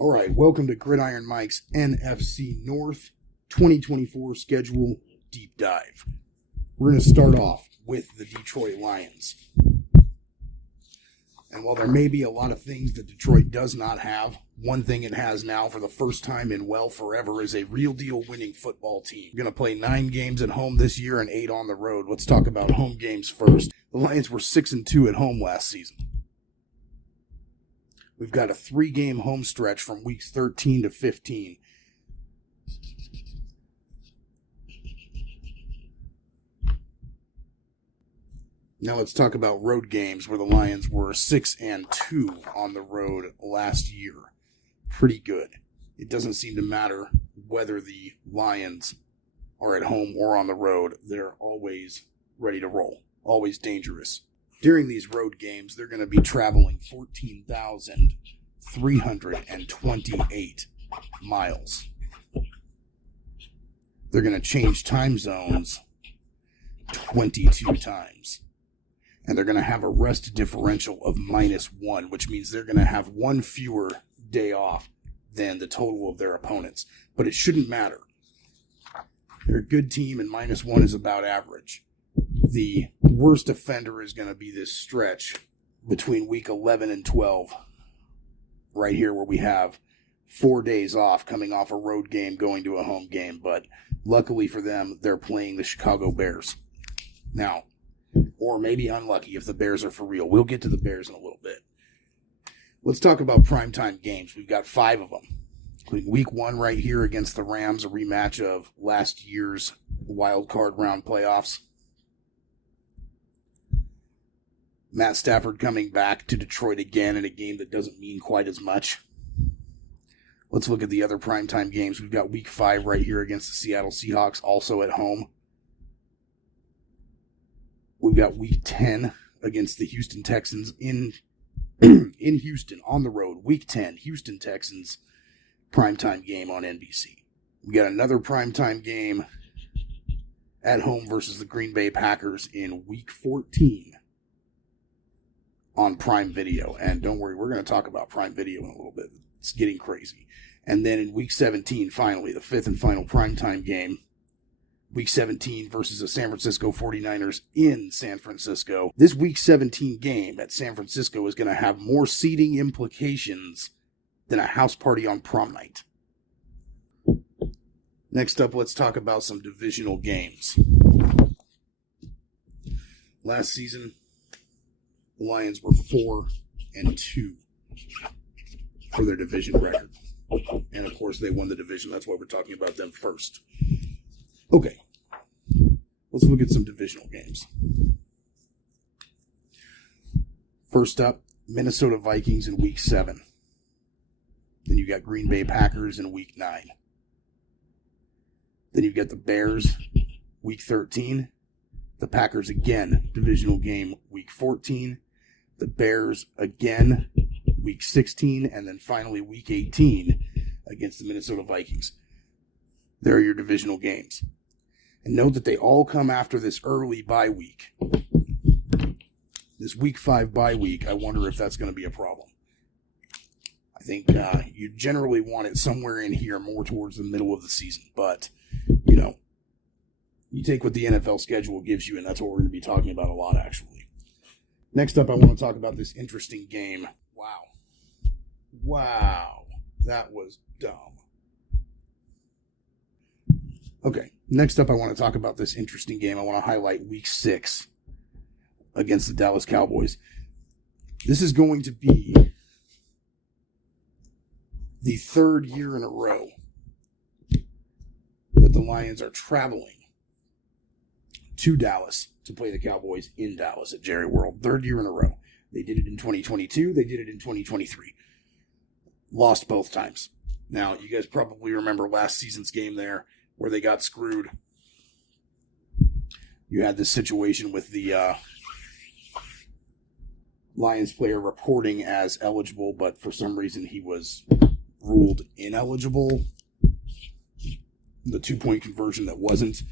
All right, welcome to Gridiron Mike's NFC North 2024 schedule deep dive. We're going to start off with the Detroit Lions. And while there may be a lot of things that Detroit does not have, one thing it has now for the first time in forever is a real deal winning football team. We're going to play 9 games at home this year and 8 on the road. Let's talk about home games first. The Lions were 6-2 at home last season. We've got a 3-game home stretch from weeks 13 to 15. Now let's talk about road games where the Lions were 6-2 on the road last year. Pretty good. It doesn't seem to matter whether the Lions are at home or on the road. They're always ready to roll, always dangerous. During these road games, they're going to be traveling 14,328 miles. They're going to change time zones 22 times. And they're going to have a rest differential of -1, which means they're going to have one fewer day off than the total of their opponents. But it shouldn't matter. They're a good team, and -1 is about average. The worst offender is going to be this stretch between week 11 and 12, right here where we have 4 days off coming off a road game going to a home game. But luckily for them, they're playing the Chicago Bears. Now, or maybe unlucky if the Bears are for real. We'll get to the Bears in a little bit. Let's talk about primetime games. We've got 5 of them, including week 1 right here against the Rams, a rematch of last year's wild card round playoffs. Matt Stafford coming back to Detroit again in a game that doesn't mean quite as much. Let's look at the other primetime games. We've got week 5 right here against the Seattle Seahawks, also at home. We've got week 10 against the Houston Texans in Houston on the road. Week 10, Houston Texans, primetime game on NBC. We got another primetime game at home versus the Green Bay Packers in week 14 on Prime Video. And don't worry, we're going to talk about Prime Video in a little bit. It's getting crazy. And then in week 17, finally, the 5th and final primetime game, week 17 versus the San Francisco 49ers in San Francisco. This week 17 game at San Francisco is going to have more seating implications than a house party on prom night. Next up, let's talk about some divisional games. Last season, the Lions were 4-2 for their division record. And of course, they won the division. That's why we're talking about them first. Okay, let's look at some divisional games. First up, Minnesota Vikings in week 7. Then you got Green Bay Packers in week 9. Then you've got the Bears, week 13. The Packers again, divisional game, week 14. The Bears again, week 16. And then finally, week 18 against the Minnesota Vikings. There are your divisional games. And note that they all come after this early bye week. This week 5 bye week, I wonder if that's going to be a problem. I think you generally want it somewhere in here, more towards the middle of the season. But, you take what the NFL schedule gives you, and that's what we're going to be talking about a lot, actually. Next up, I want to talk about this interesting game. Wow. That was dumb. Okay, next up I want to talk about this interesting game. I want to highlight week 6 against the Dallas Cowboys. This is going to be the 3rd year in a row that the Lions are traveling to Dallas to play the Cowboys in Dallas at Jerry World. 3rd year in a row. They did it in 2022. They did it in 2023. Lost both times. Now, you guys probably remember last season's game there where they got screwed. You had this situation with the Lions player reporting as eligible, but for some reason he was ruled ineligible. The 2-point conversion that wasn't.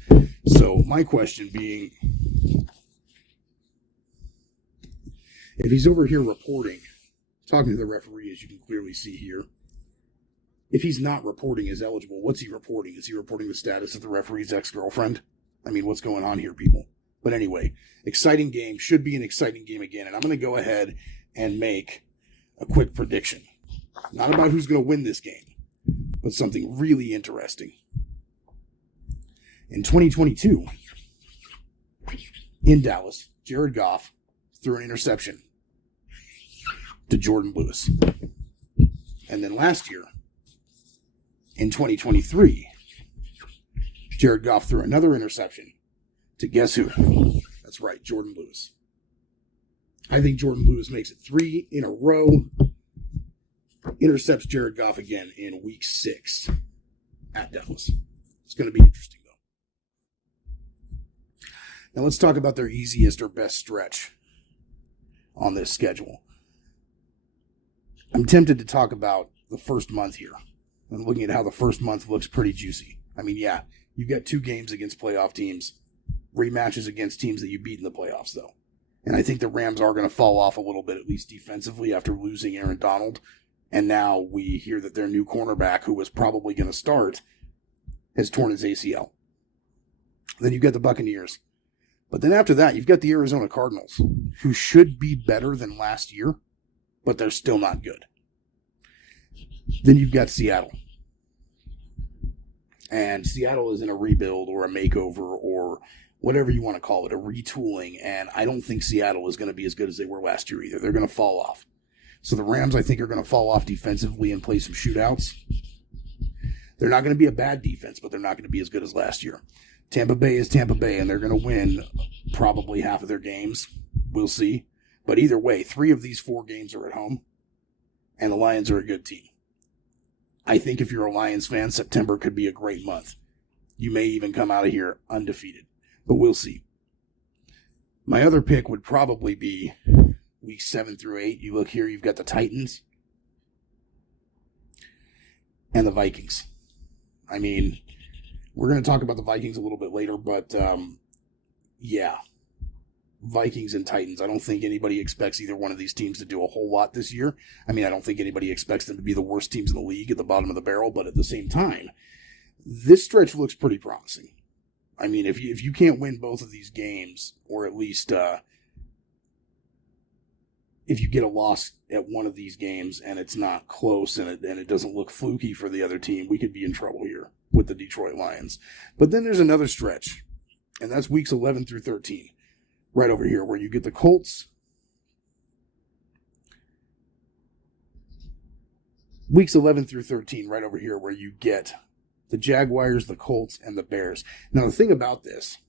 So my question being, if he's over here reporting, talking to the referee, as you can clearly see here, If he's not reporting as eligible, what's he reporting? Is he reporting the status of the referee's ex-girlfriend? I mean, what's going on here, people? But anyway, exciting game. Should be an exciting game again. And I'm going to go ahead and make a quick prediction. Not about who's going to win this game, but something really interesting. In 2022, in Dallas, Jared Goff threw an interception to Jordan Lewis. And then last year, in 2023, Jared Goff threw another interception to guess who? That's right, Jordan Lewis. I think Jordan Lewis makes it 3 in a row, intercepts Jared Goff again in week 6 at Dallas. It's going to be interesting, though. Now let's talk about their easiest or best stretch on this schedule. I'm tempted to talk about the first month here. I'm looking at how the first month looks pretty juicy. I mean, yeah, you've got 2 games against playoff teams, rematches against teams that you beat in the playoffs, though. And I think the Rams are going to fall off a little bit, at least defensively, after losing Aaron Donald. And now we hear that their new cornerback, who was probably going to start, has torn his ACL. Then you've got the Buccaneers. But then after that, you've got the Arizona Cardinals, who should be better than last year, but they're still not good. Then you've got Seattle. And Seattle is in a rebuild or a makeover or whatever you want to call it, a retooling. And I don't think Seattle is going to be as good as they were last year either. They're going to fall off. So the Rams, I think, are going to fall off defensively and play some shootouts. They're not going to be a bad defense, but they're not going to be as good as last year. Tampa Bay is Tampa Bay, and they're going to win probably half of their games. We'll see. But either way, 3 of these 4 games are at home, and the Lions are a good team. I think if you're a Lions fan, September could be a great month. You may even come out of here undefeated, but we'll see. My other pick would probably be week 7 through 8. You look here, you've got the Titans and the Vikings. I mean, we're going to talk about the Vikings a little bit later, but yeah, Vikings and Titans. I don't think anybody expects either one of these teams to do a whole lot this year. I mean, I don't think anybody expects them to be the worst teams in the league at the bottom of the barrel, but at the same time, this stretch looks pretty promising. I mean, if you can't win both of these games, or at least if you get a loss at one of these games and it's not close and it doesn't look fluky for the other team, we could be in trouble here with the Detroit Lions. But then there's another stretch, and that's weeks 11 through 13. Right over here, where you get the Colts. Weeks 11 through 13, right over here, where you get the Jaguars, the Colts, and the Bears. Now, the thing about this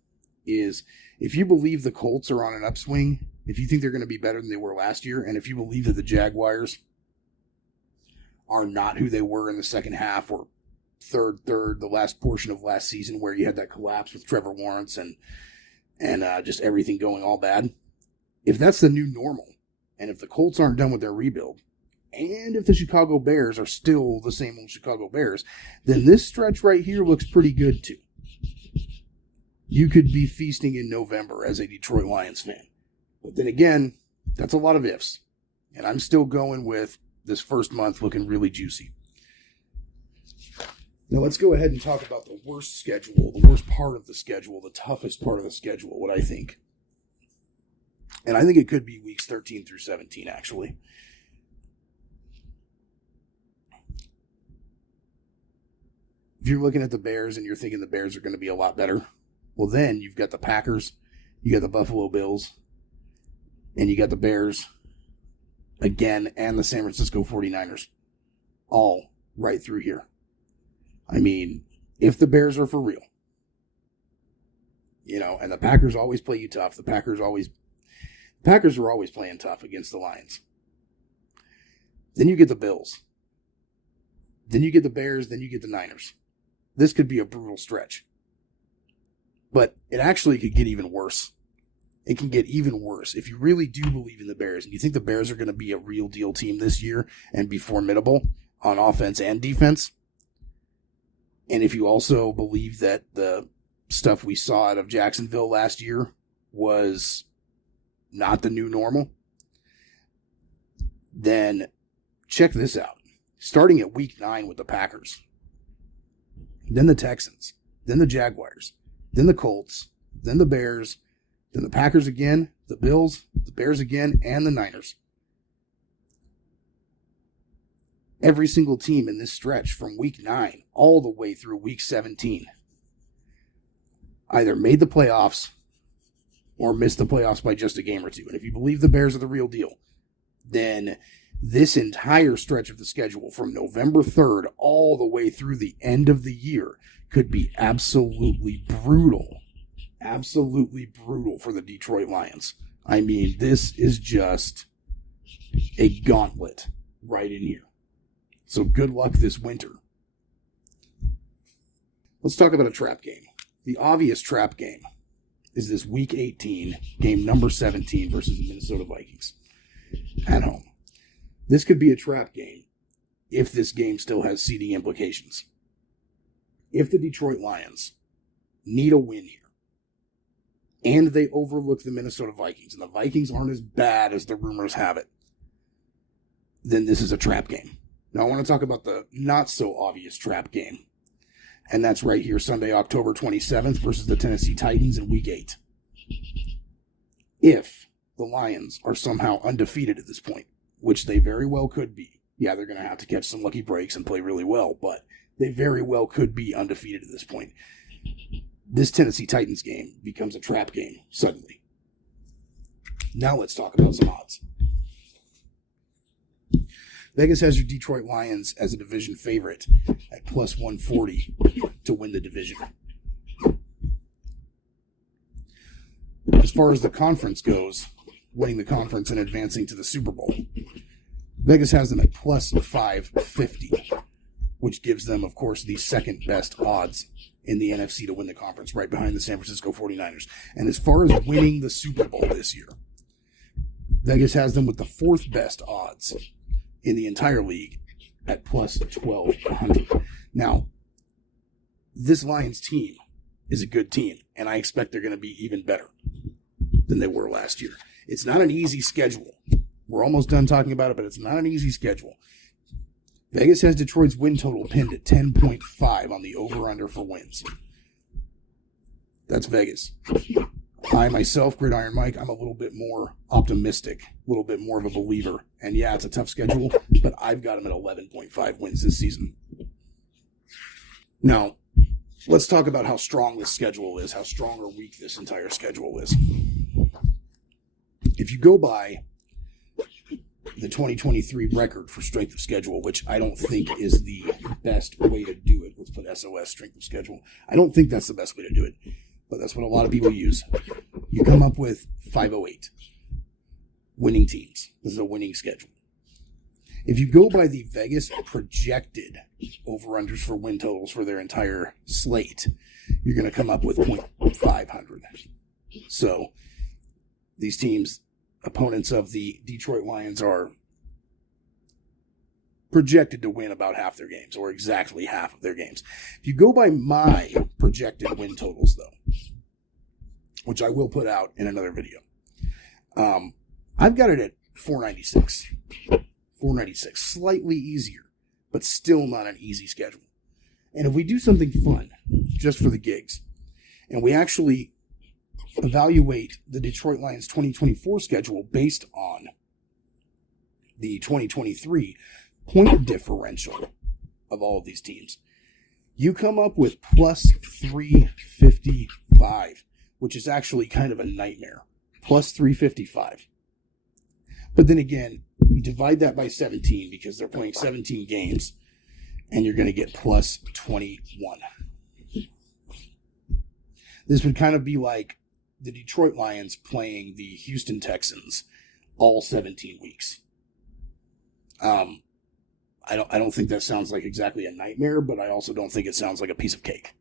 is, if you believe the Colts are on an upswing, if you think they're going to be better than they were last year, and if you believe that the Jaguars are not who they were in the second half or third, the last portion of last season, where you had that collapse with Trevor Lawrence and just everything going all bad. If that's the new normal, and if the Colts aren't done with their rebuild, and if the Chicago Bears are still the same old Chicago Bears, then this stretch right here looks pretty good too. You could be feasting in November as a Detroit Lions fan. But then again, that's a lot of ifs. And I'm still going with this first month looking really juicy. Now let's go ahead and talk about the worst schedule, the worst part of the schedule, the toughest part of the schedule, what I think. And I think it could be weeks 13 through 17, actually. If you're looking at the Bears and you're thinking the Bears are going to be a lot better, well then you've got the Packers, you got the Buffalo Bills, and you got the Bears again, and the San Francisco 49ers, all right through here. I mean, if the Bears are for real, and the Packers always play you tough. The Packers are always playing tough against the Lions. Then you get the Bills. Then you get the Bears. Then you get the Niners. This could be a brutal stretch. But it actually could get even worse. It can get even worse. If you really do believe in the Bears and you think the Bears are going to be a real deal team this year and be formidable on offense and defense, and if you also believe that the stuff we saw out of Jacksonville last year was not the new normal, then check this out. starting at week 9 with the Packers, then the Texans, then the Jaguars, then the Colts, then the Bears, then the Packers again, the Bills, the Bears again, and the Niners. Every single team in this stretch from week 9 all the way through week 17 either made the playoffs or missed the playoffs by just a game or two. And if you believe the Bears are the real deal, then this entire stretch of the schedule from November 3rd all the way through the end of the year could be absolutely brutal. Absolutely brutal for the Detroit Lions. I mean, this is just a gauntlet right in here. So good luck this winter. Let's talk about a trap game. The obvious trap game is this Week 18, game number 17 versus the Minnesota Vikings at home. This could be a trap game if this game still has seeding implications. If the Detroit Lions need a win here, and they overlook the Minnesota Vikings, and the Vikings aren't as bad as the rumors have it, then this is a trap game. Now, I want to talk about the not-so-obvious trap game, and that's right here, Sunday, October 27th versus the Tennessee Titans in Week 8. If the Lions are somehow undefeated at this point, which they very well could be, yeah, they're going to have to catch some lucky breaks and play really well, but they very well could be undefeated at this point. This Tennessee Titans game becomes a trap game suddenly. Now let's talk about some odds. Vegas has your Detroit Lions as a division favorite at plus 140 to win the division. As far as the conference goes, winning the conference and advancing to the Super Bowl, Vegas has them at plus 550, which gives them, of course, the second best odds in the NFC to win the conference, right behind the San Francisco 49ers. And as far as winning the Super Bowl this year, Vegas has them with the fourth best odds in the entire league at plus 1,200. Now, this Lions team is a good team, and I expect they're going to be even better than they were last year. It's not an easy schedule. We're almost done talking about it, but it's not an easy schedule. Vegas has Detroit's win total pinned at 10.5 on the over-under for wins. That's Vegas. I, myself, Gridiron Mike, I'm a little bit more optimistic, a little bit more of a believer. And yeah, it's a tough schedule, but I've got them at 11.5 wins this season. Now, let's talk about how strong this schedule is, how strong or weak this entire schedule is. If you go by the 2023 record for strength of schedule, which I don't think is the best way to do it. Let's put SOS, strength of schedule. I don't think that's the best way to do it, but that's what a lot of people use. You come up with 508 winning teams. This is a winning schedule. If you go by the Vegas projected over-unders for win totals for their entire slate, you're going to come up with 0.500. So these teams, opponents of the Detroit Lions, are projected to win about half their games, or exactly half of their games. If you go by my projected win totals, though, which I will put out in another video, I've got it at 496. 496, slightly easier, but still not an easy schedule. And if we do something fun, just for the gigs, and we actually evaluate the Detroit Lions 2024 schedule based on the 2023 point differential of all of these teams, you come up with plus 355, which is actually kind of a nightmare. Plus 355. But then again, you divide that by 17 because they're playing 17 games, and you're going to get plus 21. This would kind of be like the Detroit Lions playing the Houston Texans all 17 weeks. I don't think that sounds like exactly a nightmare, but I also don't think it sounds like a piece of cake.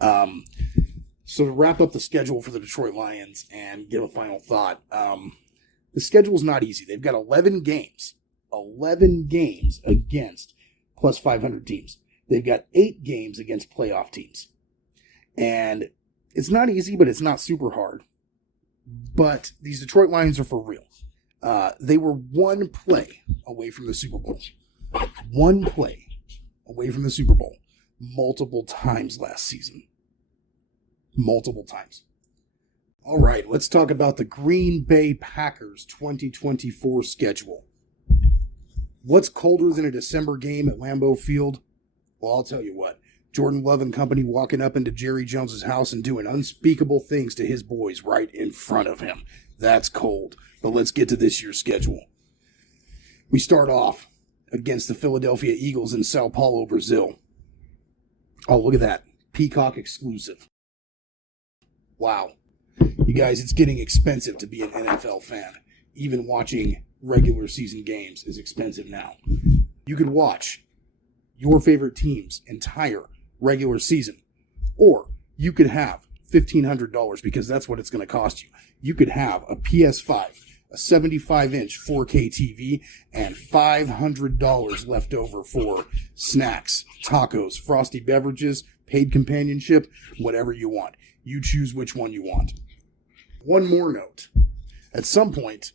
So to wrap up the schedule for the Detroit Lions and give a final thought, the schedule's not easy. They've got 11 games against plus 500 teams. They've got 8 games against playoff teams. And it's not easy, but it's not super hard. But these Detroit Lions are for real. They were one play away from the Super Bowl. one play away from the Super Bowl multiple times last season. Multiple times. All right, let's talk about the Green Bay Packers 2024 schedule. What's colder than a December game at Lambeau Field? Well, I'll tell you what. Jordan Love and company walking up into Jerry Jones's house and doing unspeakable things to his boys right in front of him. That's cold. But let's get to this year's schedule. We start off against the Philadelphia Eagles in Sao Paulo, Brazil. Oh, look at that. Peacock exclusive. Wow. You guys, it's getting expensive to be an NFL fan. Even watching regular season games is expensive now. You could watch your favorite team's entire regular season, or you could have $1,500 because that's what it's going to cost you. You could have a PS5, a 75-inch 4K TV, and $500 left over for snacks, tacos, frosty beverages, paid companionship, whatever you want. You choose which one you want. One more note. At some point,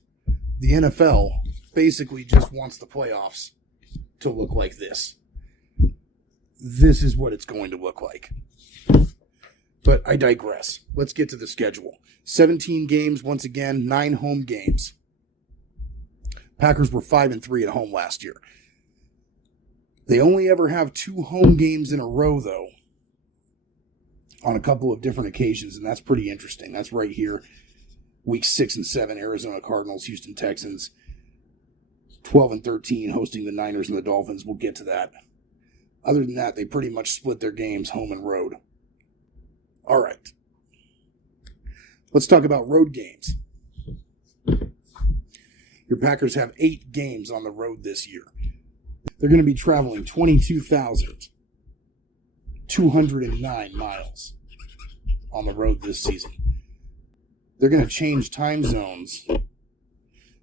the NFL basically just wants the playoffs to look like this. This is what it's going to look like. But I digress. Let's get to the schedule. 17 games, once again, 9 home games. Packers were 5-3 at home last year. They only ever have 2 home games in a row, though, on a couple of different occasions, and that's pretty interesting. That's right here. Week 6 and 7, Arizona Cardinals, Houston Texans. 12 and 13, hosting the Niners and the Dolphins. We'll get to that. Other than that, they pretty much split their games home and road. All right. Let's talk about road games. Your Packers have 8 games on the road this year. They're going to be traveling 22,209 miles on the road this season. They're going to change time zones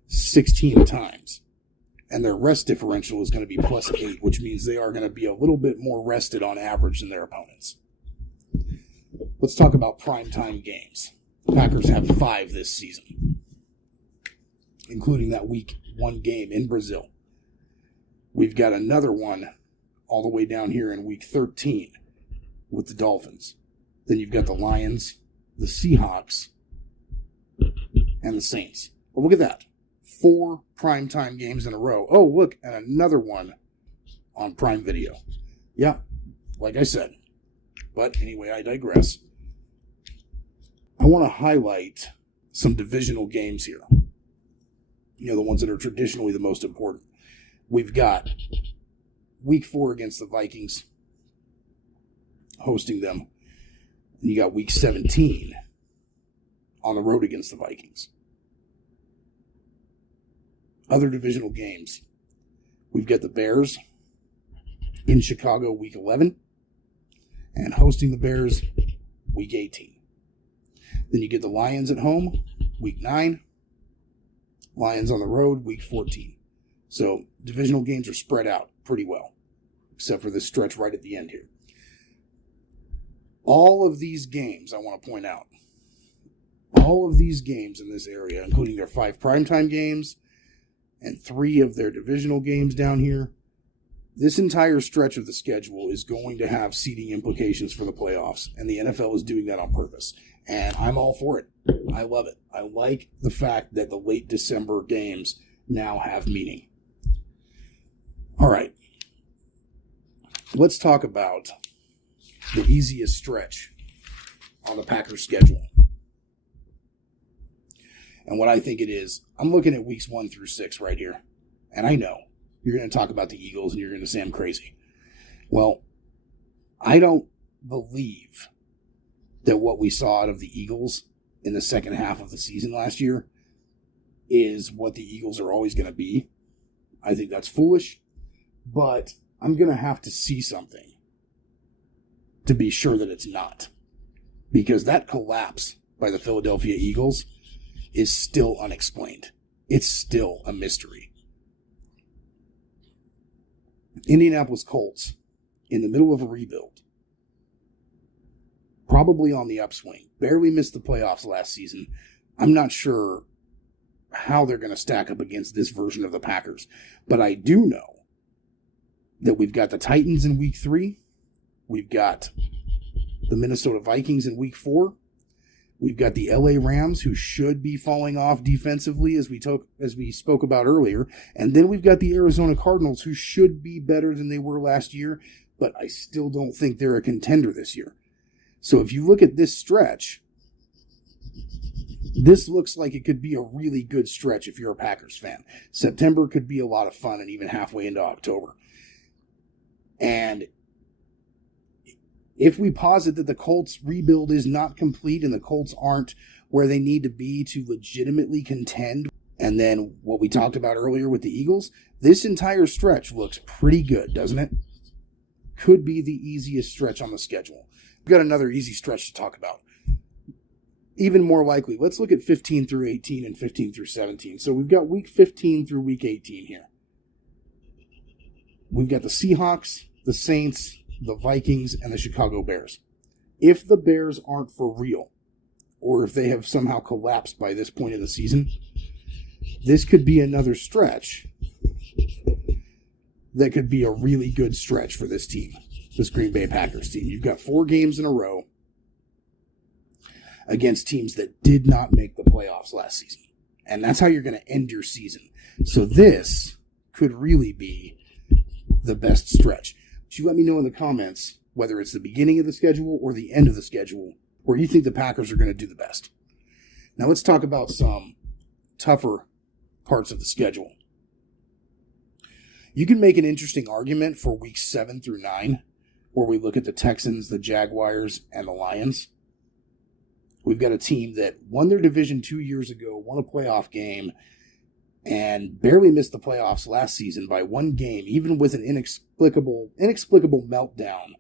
16 times. And their rest differential is going to be +8, which means they are going to be a little bit more rested on average than their opponents. Let's talk about primetime games. The Packers have 5 this season, including that week 1 game in Brazil. We've got another one all the way down here in week 13 with the Dolphins. Then you've got the Lions, the Seahawks, and the Saints. Well, look at that. 4 primetime games in a row. Oh, look, and another one on Prime Video. Yeah, like I said. But anyway, I digress. I want to highlight some divisional games here. You know, the ones that are traditionally the most important. We've got week 4 against the Vikings, hosting them. And you got week 17 on the road against the Vikings. Other divisional games. We've got the Bears in Chicago week 11 and hosting the Bears week 18. Then you get the Lions at home week 9. Lions on the road week 14. So divisional games are spread out pretty well, except for this stretch right at the end here. All of these games, I want to point out, all of these games in this area, including their 5 primetime games, and 3 of their divisional games down here, this entire stretch of the schedule is going to have seeding implications for the playoffs, and the NFL is doing that on purpose, and I'm all for it. I love it. I like the fact that the late December games now have meaning. All right, let's talk about the easiest stretch on the Packers schedule. And what I think it is, I'm looking at weeks 1 through 6 right here. And I know you're going to talk about the Eagles and you're going to say I'm crazy. Well, I don't believe that what we saw out of the Eagles in the second half of the season last year is what the Eagles are always going to be. I think that's foolish. But I'm going to have to see something to be sure that it's not. Because that collapse by the Philadelphia Eagles is still unexplained. It's still a mystery. Indianapolis Colts, in the middle of a rebuild, probably on the upswing, barely missed the playoffs last season. I'm not sure how they're going to stack up against this version of the Packers, but I do know that we've got the Titans in week 3. We've got the Minnesota Vikings in week 4. We've got the LA Rams, who should be falling off defensively, as we spoke about earlier. And then we've got the Arizona Cardinals, who should be better than they were last year, but I still don't think they're a contender this year. So if you look at this stretch, this looks like it could be a really good stretch if you're a Packers fan. September could be a lot of fun, and even halfway into October. And if we posit that the Colts rebuild is not complete and the Colts aren't where they need to be to legitimately contend, and then what we talked about earlier with the Eagles, this entire stretch looks pretty good, doesn't it? Could be the easiest stretch on the schedule. We've got another easy stretch to talk about. Even more likely, let's look at 15 through 18 and 15 through 17. So we've got week 15 through week 18 here. We've got the Seahawks, the Saints, the Vikings, and the Chicago Bears. If the Bears aren't for real, or if they have somehow collapsed by this point in the season, this could be another stretch that could be a really good stretch for this team, this Green Bay Packers team. You've got 4 games in a row against teams that did not make the playoffs last season. And that's how you're going to end your season. So this could really be the best stretch. You let me know in the comments whether it's the beginning of the schedule or the end of the schedule where you think the Packers are going to do the best. Now let's talk about some tougher parts of the schedule. You can make an interesting argument for weeks 7 through 9 where we look at the Texans, the Jaguars, and the Lions. We've got a team that won their division 2 years ago, won a playoff game, and barely missed the playoffs last season by 1 game, even with an inexplicable meltdown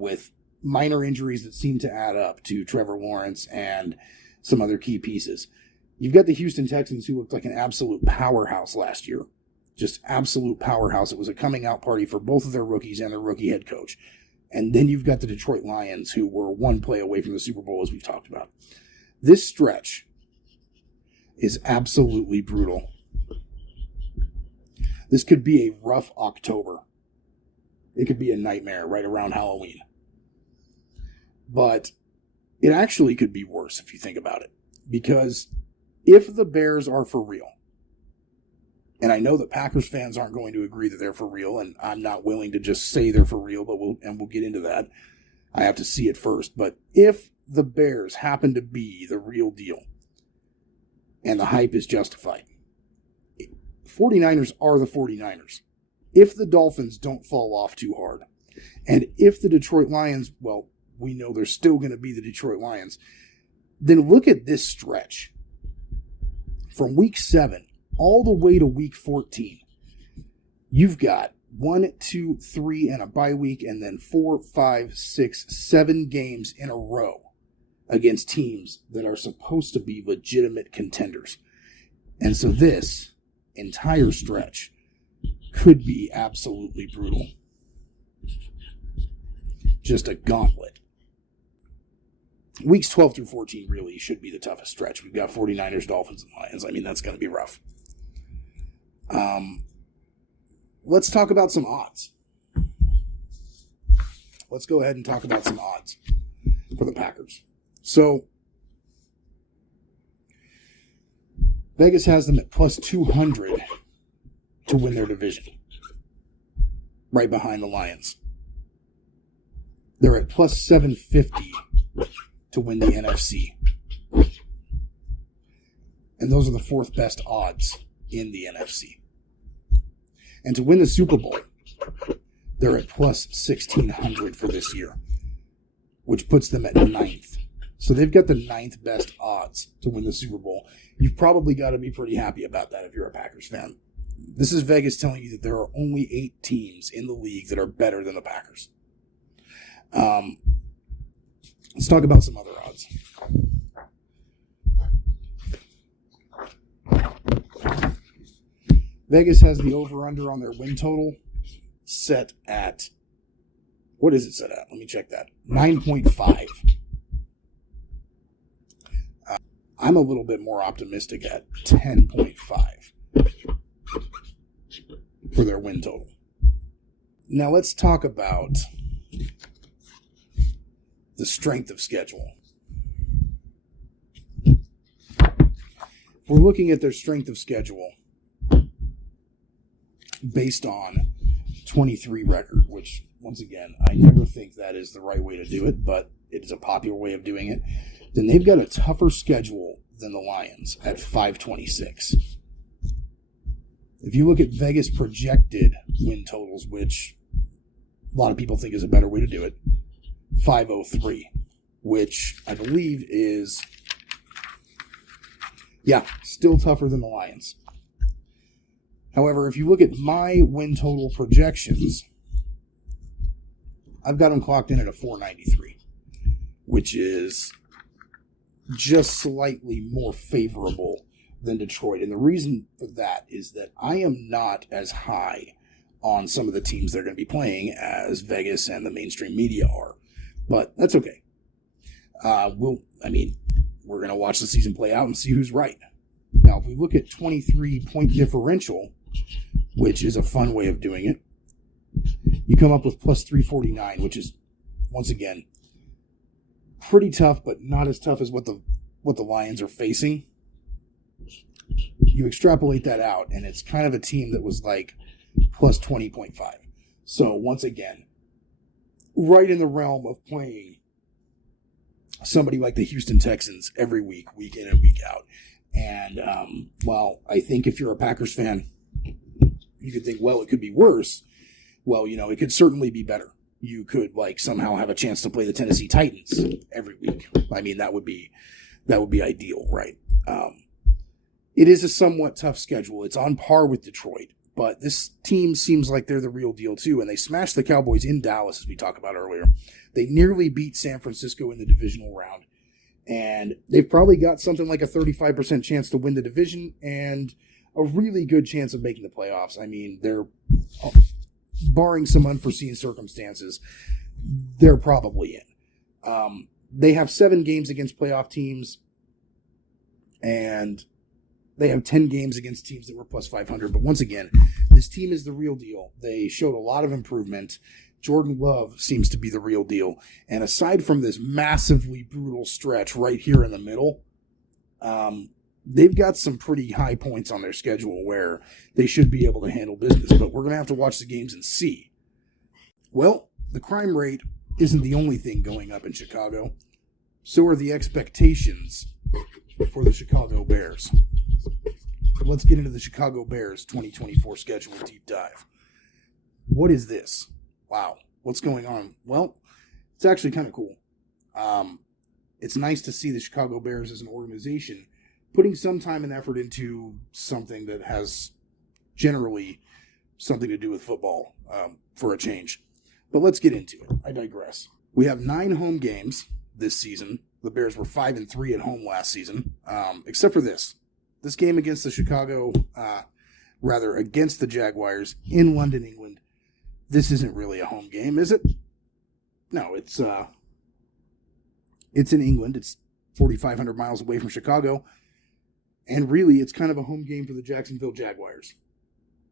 with minor injuries that seem to add up to Trevor Lawrence and some other key pieces. You've got the Houston Texans, who looked like an absolute powerhouse last year. Just absolute powerhouse. It was a coming out party for both of their rookies and their rookie head coach. And then you've got the Detroit Lions, who were 1 play away from the Super Bowl, as we've talked about. This stretch is absolutely brutal. This could be a rough October. It could be a nightmare right around Halloween. But it actually could be worse if you think about it. Because if the Bears are for real, and I know that Packers fans aren't going to agree that they're for real, and I'm not willing to just say they're for real, but we'll get into that. I have to see it first. But if the Bears happen to be the real deal, and the hype is justified, 49ers are the 49ers. If the Dolphins don't fall off too hard, and if the Detroit Lions, well, we know they're still going to be the Detroit Lions, then look at this stretch. From week 7 all the way to week 14, you've got 1, 2, 3, and a bye week, and then 4, 5, 6, 7 games in a row against teams that are supposed to be legitimate contenders. And so this entire stretch could be absolutely brutal. Just a gauntlet. Weeks 12 through 14 really should be the toughest stretch. We've got 49ers, Dolphins, and Lions. I mean, that's going to be rough. Let's talk about some odds. Let's go ahead and talk about some odds for the Packers. So, Vegas has them at plus 200 to win their division, right behind the Lions. They're at plus 750 to win the NFC. And those are the 4th best odds in the NFC. And to win the Super Bowl, they're at plus 1,600 for this year, which puts them at 9th. So they've got the 9th best odds to win the Super Bowl. You've probably got to be pretty happy about that if you're a Packers fan. This is Vegas telling you that there are only 8 teams in the league that are better than the Packers. Let's talk about some other odds. Vegas has the over-under on their win total set at, what is it set at? Let me check that. 9.5. I'm a little bit more optimistic at 10.5 for their win total. Now let's talk about the strength of schedule. We're looking at their strength of schedule based on 23 record, which, once again, I never think that is the right way to do it, but it is a popular way of doing it. Then they've got a tougher schedule than the Lions at 526. If you look at Vegas projected win totals, which a lot of people think is a better way to do it, 503, which I believe is, still tougher than the Lions. However, if you look at my win total projections, I've got them clocked in at a 493, which is just slightly more favorable than Detroit. And the reason for that is that I am not as high on some of the teams they're going to be playing as Vegas and the mainstream media are. But that's okay. We're going to watch the season play out and see who's right. Now, if we look at 23-point differential, which is a fun way of doing it, you come up with plus 349, which is, once again, pretty tough, but not as tough as what the Lions are facing. You extrapolate that out, and it's kind of a team that was like plus 20.5. So, once again, right in the realm of playing somebody like the Houston Texans every week, week in and week out. And, I think if you're a Packers fan, you could think, well, it could be worse. Well, it could certainly be better. You could, somehow have a chance to play the Tennessee Titans every week. I mean, that would be ideal, right? It is a somewhat tough schedule. It's on par with Detroit, but this team seems like they're the real deal, too, and they smashed the Cowboys in Dallas, as we talked about earlier. They nearly beat San Francisco in the divisional round. And they've probably got something like a 35% chance to win the division and a really good chance of making the playoffs. I mean, they're, barring some unforeseen circumstances, they're probably in. They have 7 games against playoff teams, and they have 10 games against teams that were plus 500. But once again, this team is the real deal. They showed a lot of improvement. Jordan Love seems to be the real deal. And aside from this massively brutal stretch right here in the middle, they've got some pretty high points on their schedule where they should be able to handle business. But we're going to have to watch the games and see. Well, the crime rate isn't the only thing going up in Chicago. So are the expectations for the Chicago Bears. Let's get into the Chicago Bears 2024 schedule deep dive. What is this? Wow, what's going on? Well, it's actually kind of cool. It's nice to see the Chicago Bears as an organization putting some time and effort into something that has generally something to do with football for a change. But let's get into it. I digress. We have 9 home games this season. The Bears were 5-3 at home last season, except for this game against against the Jaguars in London, England. This isn't really a home game, is it? No, it's in England. It's 4,500 miles away from Chicago. And really, it's kind of a home game for the Jacksonville Jaguars.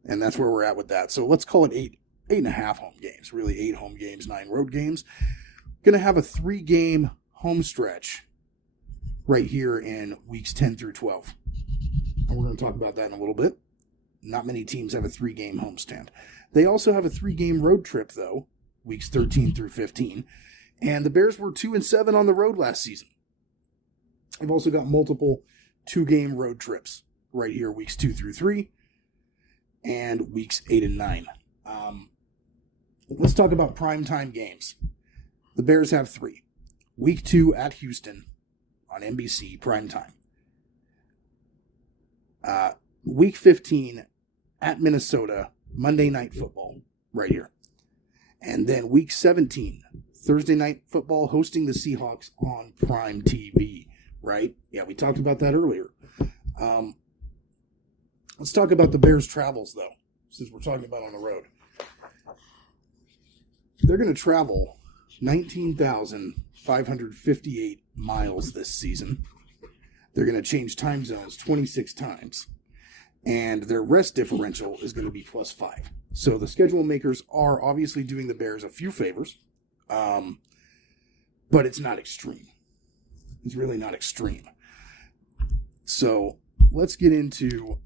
And that's where we're at with that. So let's call it 8.5 home games. Really, 8 home games, 9 road games. Going to have a 3-game home stretch right here in weeks 10 through 12. And we're going to talk about that in a little bit. Not many teams have a 3-game homestand. They also have a 3-game road trip, though, weeks 13 through 15. And the Bears were 2-7 on the road last season. They've also got multiple 2-game road trips right here, weeks 2 through 3 and weeks 8 and 9. Let's talk about primetime games. The Bears have 3. Week 2 at Houston on NBC, primetime. Week 15 at Minnesota, Monday Night Football, right here. And then week 17, Thursday Night Football, hosting the Seahawks on Prime TV, right? Yeah, we talked about that earlier. Let's talk about the Bears' travels, though, since we're talking about on the road. They're going to travel 19,558 miles this season. They're going to change time zones 26 times. And their rest differential is going to be +5. So the schedule makers are obviously doing the Bears a few favors, but it's not extreme. It's really not extreme. So let's get into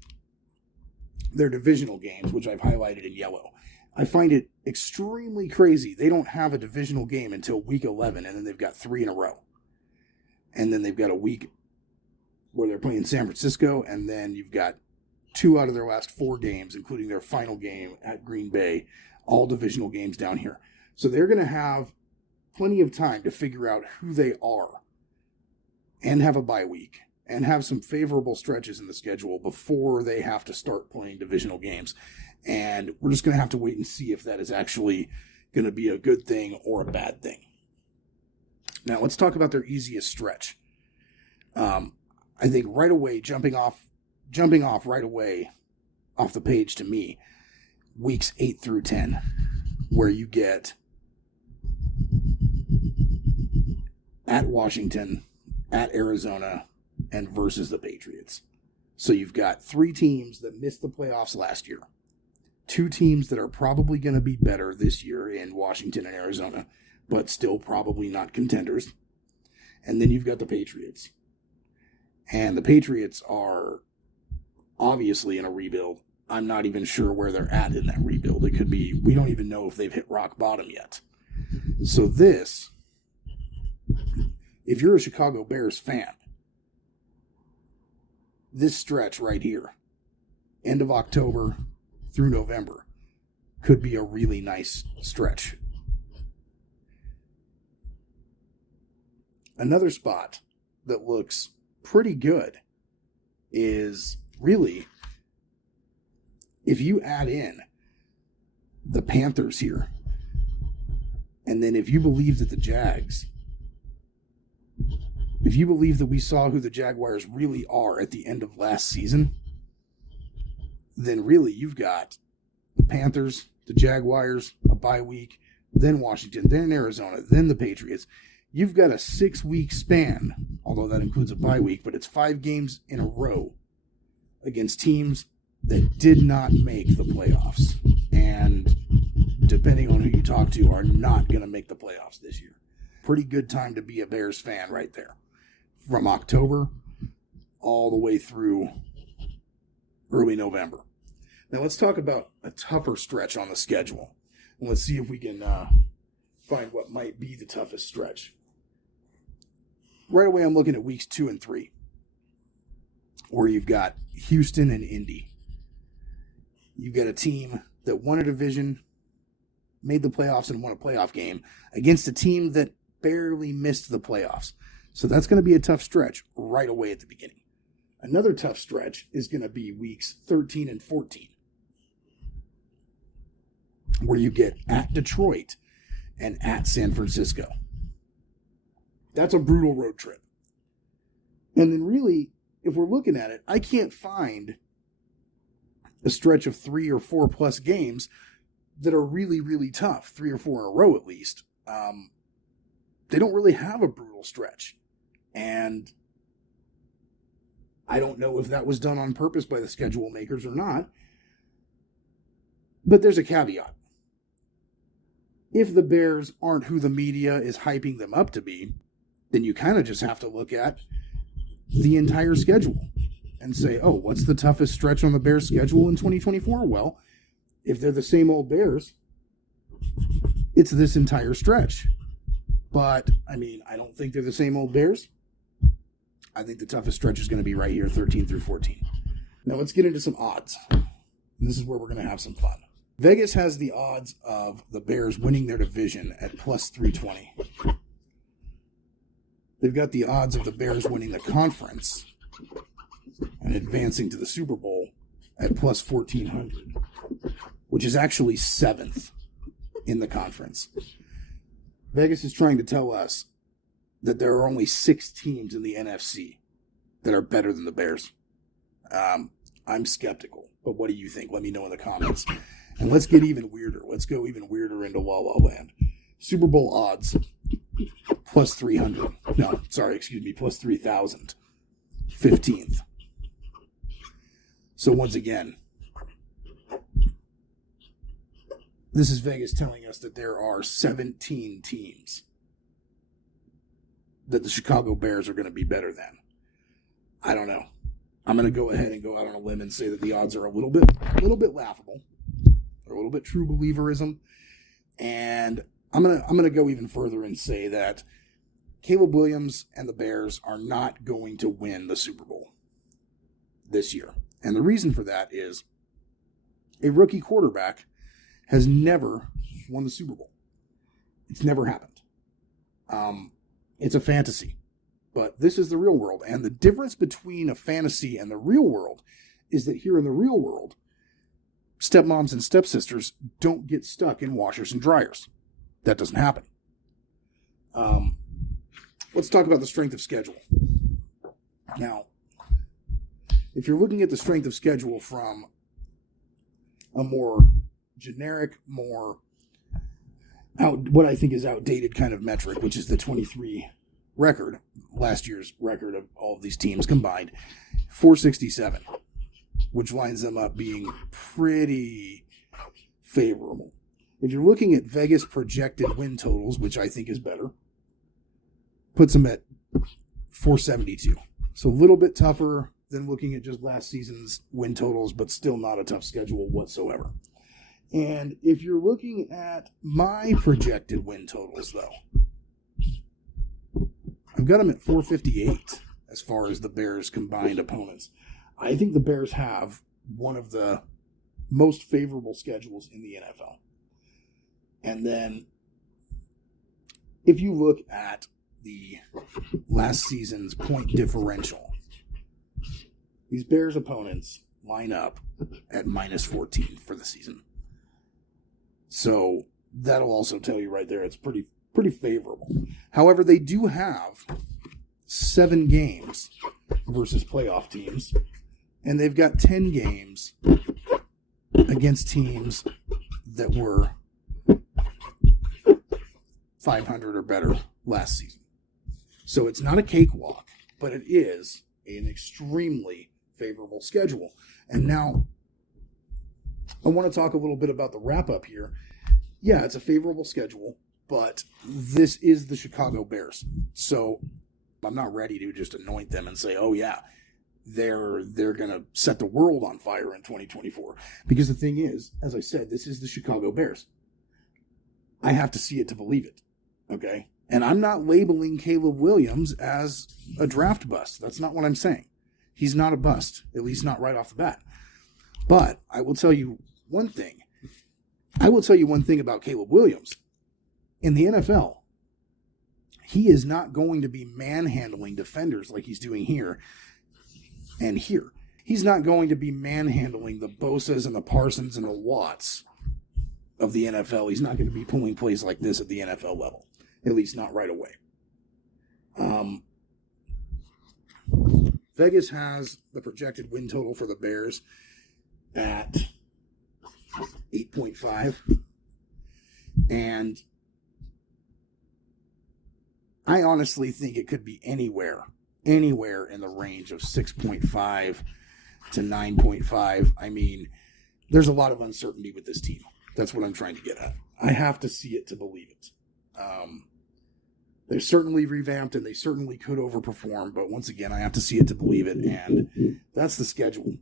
their divisional games, which I've highlighted in yellow. I find it extremely crazy. They don't have a divisional game until week 11, and then they've got 3 in a row. And then they've got a week where they're playing San Francisco, and then you've got 2 out of their last 4 games, including their final game at Green Bay, all divisional games down here. So they're going to have plenty of time to figure out who they are and have a bye week and have some favorable stretches in the schedule before they have to start playing divisional games. And we're just going to have to wait and see if that is actually going to be a good thing or a bad thing. Now, let's talk about their easiest stretch. I think right away, jumping off right away off the page to me, weeks 8 through 10, where you get at Washington, at Arizona, and versus the Patriots. So you've got 3 teams that missed the playoffs last year. 2 teams that are probably going to be better this year in Washington and Arizona, but still probably not contenders. And then you've got the Patriots. And the Patriots are obviously in a rebuild. I'm not even sure where they're at in that rebuild. It could be, we don't even know if they've hit rock bottom yet. So this, if you're a Chicago Bears fan, this stretch right here, end of October through November, could be a really nice stretch. Another spot that looks pretty good is really, if you add in the Panthers here, and then if you believe that the Jags, if you believe that we saw who the Jaguars really are at the end of last season, then really you've got the Panthers, the Jaguars, a bye week, then Washington, then Arizona, then the Patriots. You've got a 6-week span, although that includes a bye week, but it's 5 games in a row against teams that did not make the playoffs. And depending on who you talk to, are not going to make the playoffs this year. Pretty good time to be a Bears fan right there. From October all the way through early November. Now let's talk about a tougher stretch on the schedule. And let's see if we can find what might be the toughest stretch. Right away, I'm looking at weeks 2 and 3, where you've got Houston and Indy. You've got a team that won a division, made the playoffs, and won a playoff game against a team that barely missed the playoffs. So that's going to be a tough stretch right away at the beginning. Another tough stretch is going to be weeks 13 and 14, where you get at Detroit and at San Francisco. That's a brutal road trip. And then really, if we're looking at it, I can't find a stretch of 3 or 4 plus games that are really, really tough, 3 or 4 in a row at least. They don't really have a brutal stretch. And I don't know if that was done on purpose by the schedule makers or not. But there's a caveat. If the Bears aren't who the media is hyping them up to be, then you kind of just have to look at the entire schedule and say, oh, what's the toughest stretch on the Bears schedule in 2024? Well, if they're the same old Bears, it's this entire stretch. But, I mean, I don't think they're the same old Bears. I think the toughest stretch is going to be right here, 13 through 14. Now, let's get into some odds. This is where we're going to have some fun. Vegas has the odds of the Bears winning their division at plus 320. They've got the odds of the Bears winning the conference and advancing to the Super Bowl at plus 1,400, which is actually 7th in the conference. Vegas is trying to tell us that there are only 6 teams in the NFC that are better than the Bears. I'm skeptical, but what do you think? Let me know in the comments. And let's get even weirder. Let's go even weirder into La La Land. Super Bowl odds, plus 300. No, sorry, excuse me, plus 3,000. 15th. So once again, This is Vegas telling us that there are 17 teams that the Chicago Bears are going to be better than. I don't know. I'm going to go ahead and go out on a limb and say that the odds are a little bit laughable, or a little bit true believerism. And I'm going to go even further and say that Caleb Williams and the Bears are not going to win the Super Bowl this year. And the reason for that is a rookie quarterback has never won the Super Bowl. It's never happened. It's a fantasy. But this is the real world. And the difference between a fantasy and the real world is that here in the real world, stepmoms and stepsisters don't get stuck in washers and dryers. That doesn't happen. Let's talk about the strength of schedule. Now, if you're looking at the strength of schedule from a more generic, what I think is outdated kind of metric, which is the 23 record, last year's record of all of these teams combined, 467, which lines them up being pretty favorable. If you're looking at Vegas projected win totals, which I think is better, puts them at 472. So a little bit tougher than looking at just last season's win totals, but still not a tough schedule whatsoever. And if you're looking at my projected win totals, though, I've got them at 458 as far as the Bears' combined opponents. I think the Bears have one of the most favorable schedules in the NFL. And then if you look at the last season's point differential, these Bears opponents line up at minus 14 for the season. So that'll also tell you right there it's pretty favorable. However, they do have 7 games versus playoff teams, and they've got 10 games against teams that were 500 or better last season. So it's not a cakewalk, but it is an extremely favorable schedule. And now I want to talk a little bit about the wrap-up here. Yeah, it's a favorable schedule, but this is the Chicago Bears. So I'm not ready to just anoint them and say, oh yeah, they're going to set the world on fire in 2024. Because the thing is, as I said, this is the Chicago Bears. I have to see it to believe it. Okay? And I'm not labeling Caleb Williams as a draft bust. That's not what I'm saying. He's not a bust, at least not right off the bat. But I will tell you one thing. About Caleb Williams. In the NFL, he is not going to be manhandling defenders like he's doing here and here. He's not going to be manhandling the Bosas and the Parsons and the Watts of the NFL. He's not going to be pulling plays like this at the NFL level, at least not right away. Vegas has the projected win total for the Bears at 8.5. And I honestly think it could be anywhere in the range of 6.5 to 9.5. I mean, there's a lot of uncertainty with this team. That's what I'm trying to get at. I have to see it to believe it. They're certainly revamped and they certainly could overperform, but once again, I have to see it to believe it, and that's the schedule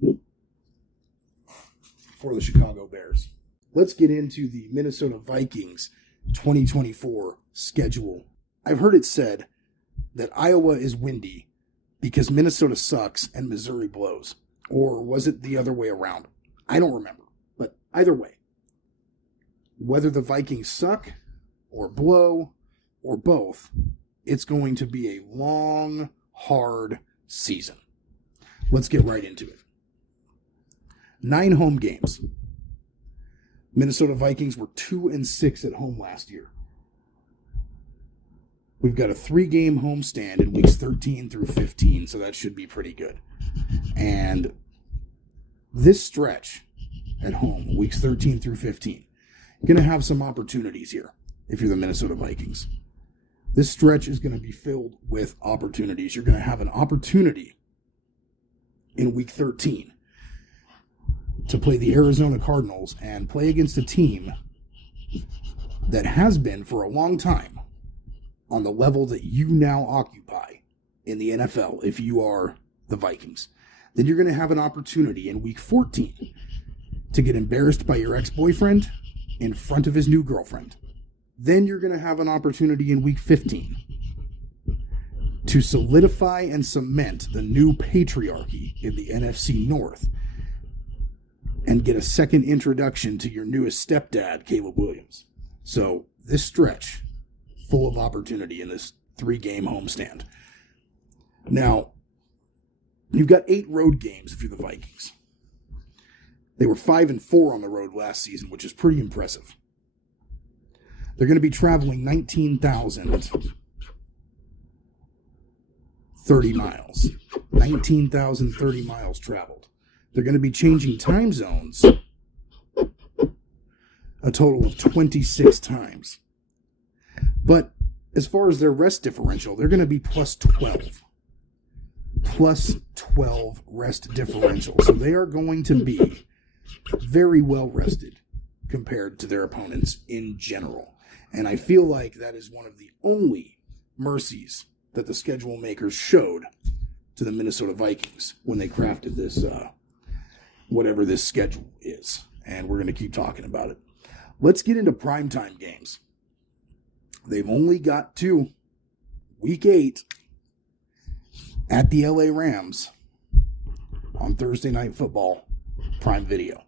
for the Chicago Bears. Let's get into the Minnesota Vikings 2024 schedule. I've heard it said that Iowa is windy because Minnesota sucks and Missouri blows. Or was it the other way around? I don't remember. But either way, whether the Vikings suck or blow or both, it's going to be a long, hard season. Let's get right into it. 9 home games. Minnesota Vikings were 2-6 at home last year. We've got a 3-game homestand in weeks 13 through 15, so that should be pretty good. And this stretch at home, weeks 13 through 15, you're going to have some opportunities here if you're the Minnesota Vikings. This stretch is going to be filled with opportunities. You're going to have an opportunity in week 13 to play the Arizona Cardinals and play against a team that has been for a long time on the level that you now occupy in the NFL, if you are the Vikings, then you're going to have an opportunity in week 14 to get embarrassed by your ex-boyfriend in front of his new girlfriend. Then you're going to have an opportunity in week 15 to solidify and cement the new patriarchy in the NFC North and get a second introduction to your newest stepdad, Caleb Williams. So this stretch, full of opportunity in this 3-game homestand. Now, you've got 8 road games if you're the Vikings. They were 5-4 on the road last season, which is pretty impressive. They're going to be traveling 19,030 miles. 19,030 miles traveled. They're going to be changing time zones a total of 26 times. But as far as their rest differential, they're going to be plus 12. Plus 12 rest differential. So they are going to be very well rested compared to their opponents in general. And I feel like that is one of the only mercies that the schedule makers showed to the Minnesota Vikings when they crafted this, whatever this schedule is. And we're going to keep talking about it. Let's get into primetime games. They've only got 2. Week 8 at the LA Rams on Thursday Night Football, Prime Video.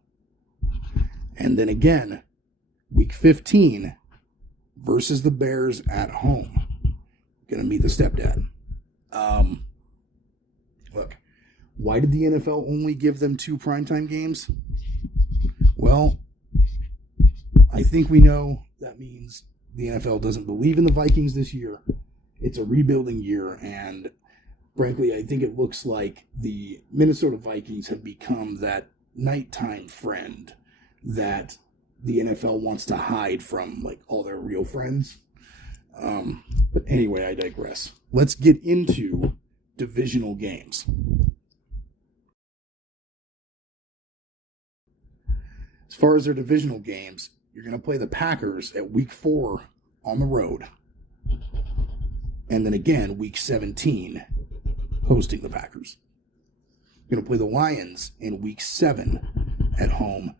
And then again, week 15 versus the Bears at home. Gonna meet the stepdad. Look, why did the NFL only give them 2 primetime games? Well, I think we know that means the NFL doesn't believe in the Vikings this year. It's a rebuilding year, and frankly, I think it looks like the Minnesota Vikings have become that nighttime friend that the NFL wants to hide from, like, all their real friends. But anyway, I digress. Let's get into divisional games. As far as their divisional games, you're going to play the Packers at week 4 on the road. And then again, week 17, hosting the Packers. You're going to play the Lions in week 7 at home.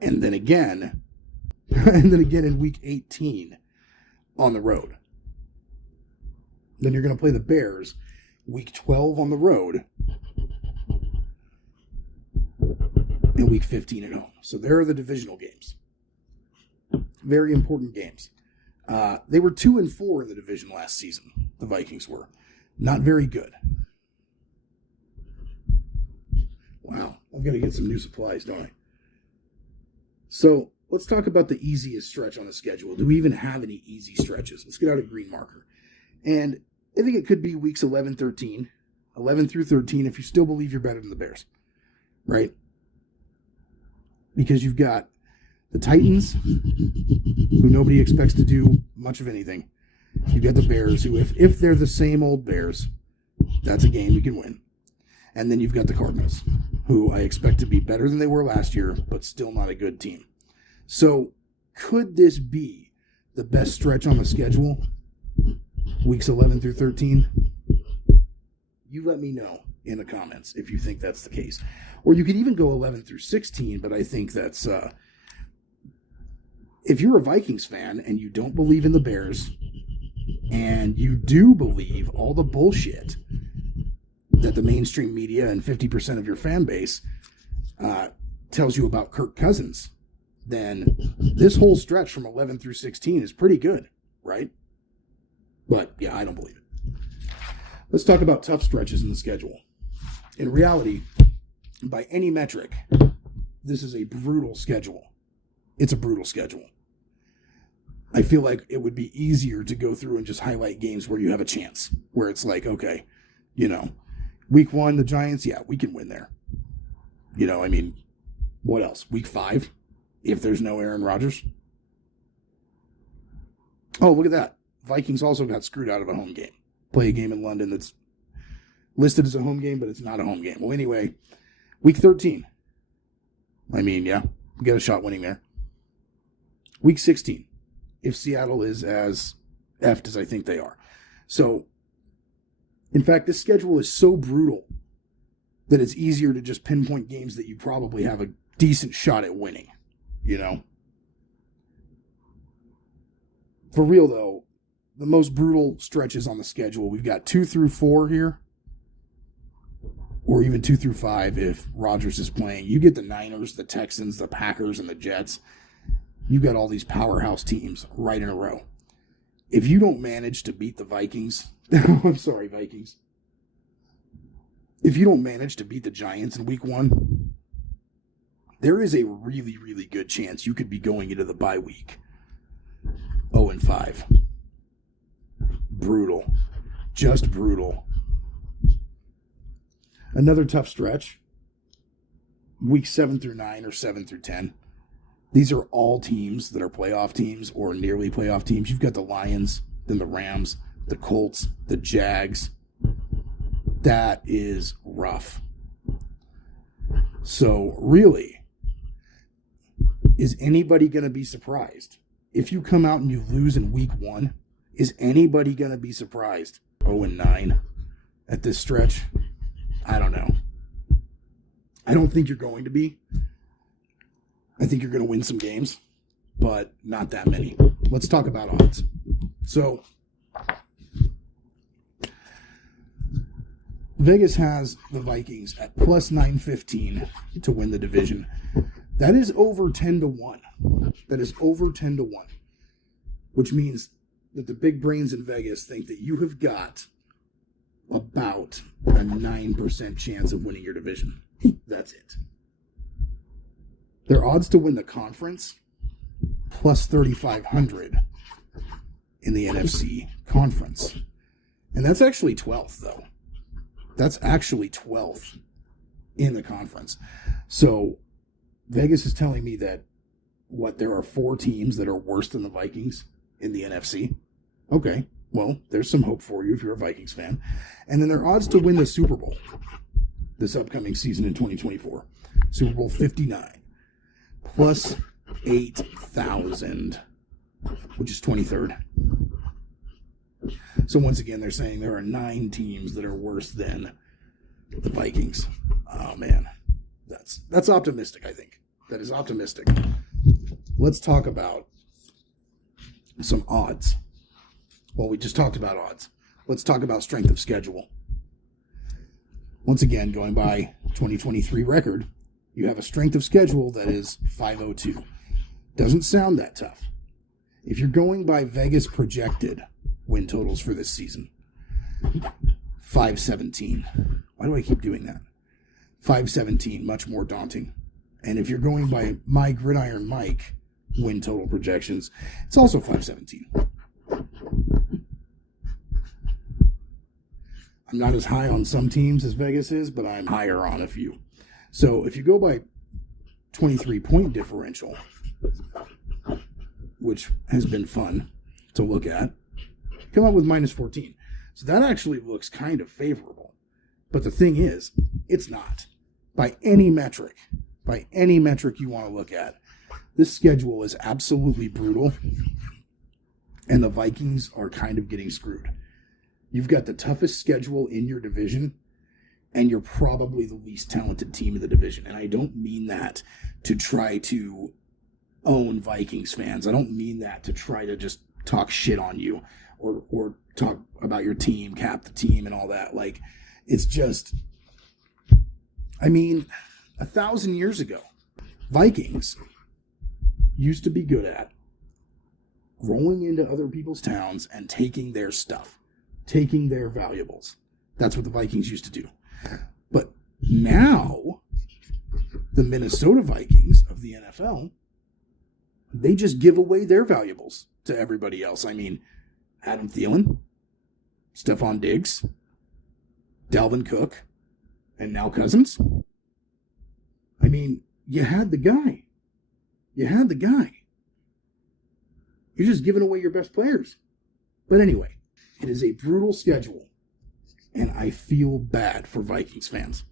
And then again in week 18 on the road. Then you're going to play the Bears week 12 on the road and week 15 at home. So there are the divisional games. Very important games. They were 2-4 in the division last season. The Vikings were. Not very good. Wow. I've got to get some new supplies, don't I? So let's talk about the easiest stretch on the schedule. Do we even have any easy stretches? Let's get out a green marker. And I think it could be weeks 11 through 13, if you still believe you're better than the Bears. Right? Because you've got the Titans, who nobody expects to do much of anything. You've got the Bears, who, if they're the same old Bears, that's a game you can win. And then you've got the Cardinals, who I expect to be better than they were last year, but still not a good team. So, could this be the best stretch on the schedule? Weeks 11 through 13? You let me know in the comments if you think that's the case. Or you could even go 11 through 16, but I think that's... if you're a Vikings fan and you don't believe in the Bears, and you do believe all the bullshit that the mainstream media and 50% of your fan base tells you about Kirk Cousins, then this whole stretch from 11 through 16 is pretty good, right? But, yeah, I don't believe it. Let's talk about tough stretches in the schedule. In reality, by any metric, this is a brutal schedule. It's a brutal schedule. I feel like it would be easier to go through and just highlight games where you have a chance, where it's like, okay, week 1, the Giants, yeah, we can win there. What else? Week 5, if there's no Aaron Rodgers. Oh, look at that. Vikings also got screwed out of a home game. Play a game in London that's listed as a home game, but it's not a home game. Well, anyway, week 13. Yeah, we got a shot winning there. Week 16, if Seattle is as effed as I think they are. So, in fact, this schedule is so brutal that it's easier to just pinpoint games that you probably have a decent shot at winning, you know? For real, though, the most brutal stretches on the schedule, we've got 2 through 4 here, or even 2 through 5 if Rodgers is playing. You get the Niners, the Texans, the Packers, and the Jets. You've got all these powerhouse teams right in a row. If you don't manage to beat the Vikings, I'm sorry, Vikings. If you don't manage to beat the Giants in week 1, there is a really, really good chance you could be going into the bye week 0-5. Brutal. Just brutal. Another tough stretch. Week 7 through 9 or 7 through 10. These are all teams that are playoff teams or nearly playoff teams. You've got the Lions, then the Rams, the Colts, the Jags. That is rough. So, really, is anybody going to be surprised? If you come out and you lose in week 1, is anybody going to be surprised? 0-9 at this stretch? I don't know. I don't think you're going to be. I think you're going to win some games, but not that many. Let's talk about odds. So, Vegas has the Vikings at plus 915 to win the division. That is over 10-1. That is over 10-1, which means that the big brains in Vegas think that you have got about a 9% chance of winning your division. That's it. Their odds to win the conference, plus 3,500 in the NFC conference. And that's actually 12th, though. That's actually 12th in the conference. So Vegas is telling me that, there are 4 teams that are worse than the Vikings in the NFC? Okay, well, there's some hope for you if you're a Vikings fan. And then their odds to win the Super Bowl this upcoming season in 2024. Super Bowl 59. Plus 8,000, which is 23rd. So once again, they're saying there are 9 teams that are worse than the Vikings. Oh, man. That's optimistic, I think. That is optimistic. Let's talk about some odds. Well, we just talked about odds. Let's talk about strength of schedule. Once again, going by 2023 record, you have a strength of schedule that is 502. Doesn't sound that tough. If you're going by Vegas projected win totals for this season, 517. Why do I keep doing that? 517, much more daunting. And if you're going by My Gridiron Mike win total projections, it's also 517. I'm not as high on some teams as Vegas is, but I'm higher on a few. So if you go by 23-point differential, which has been fun to look at, come up with minus 14. So that actually looks kind of favorable. But the thing is, it's not. By any metric you want to look at, this schedule is absolutely brutal, and the Vikings are kind of getting screwed. You've got the toughest schedule in your division, and you're probably the least talented team in the division. And I don't mean that to try to own Vikings fans. I don't mean that to try to just talk shit on you or talk about your team, cap the team and all that. Like, it's just, 1,000 years ago, Vikings used to be good at rolling into other people's towns and taking their stuff, taking their valuables. That's what the Vikings used to do. But now, the Minnesota Vikings of the NFL, they just give away their valuables to everybody else. Adam Thielen, Stephon Diggs, Dalvin Cook, and now Cousins. You had the guy. You're just giving away your best players. But anyway, it is a brutal schedule, and I feel bad for Vikings fans.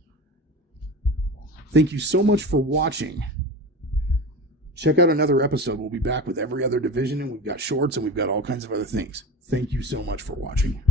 Thank you so much for watching Check out another episode. We'll be back with every other division, and we've got shorts, and we've got all kinds of other things. Thank you so much for watching.